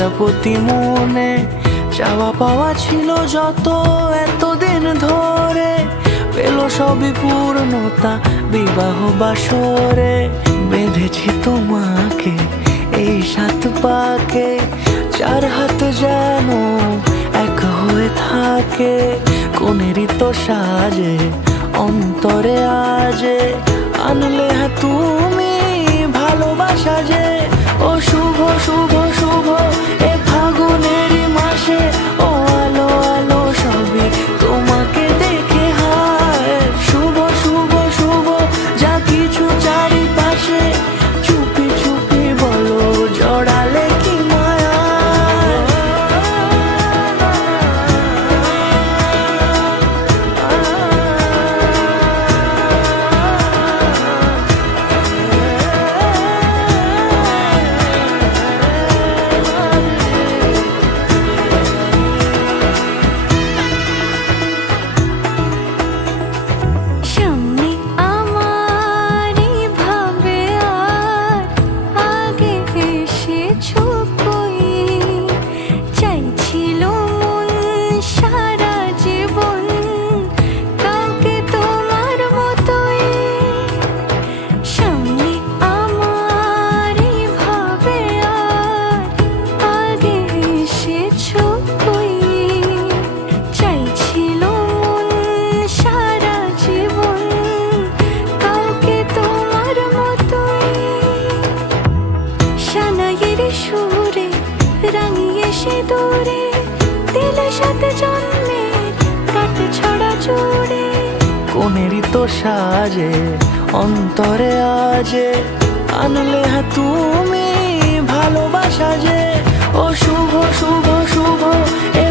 প্রজাপতি মনে চাওয়া পাওয়া ছিল যত এতদিন ধরে, পেল সবই পূর্ণতা বিবাহ বাসরে। বেঁধেছি তোমাকে এই 7 পাকে, 4 হাত যেন এক হয়ে থাকে। কোনেরই তো সাজে অন্তরে আজে আনলে তুমি ভালোবাসা যে। ও শুভ শুভ শুভ এ ফাগুনেরই মাসে, ও আলো আলো সবই তোমাকে দেখে হায়। শুভ শুভ শুভ যা কিছু চারিপাশে, চুপি চুপি বলো জড়ালে কি মায়া। সুরে রাঙিয়ে সে দূরে দিলে 7 জন্মের কাট ছড়া জোড়ে। কোনেরই তো সাজে অন্তরে আজে আনলে তুমি ভালোবাসা যে। ও শুভ শুভ শুভ এ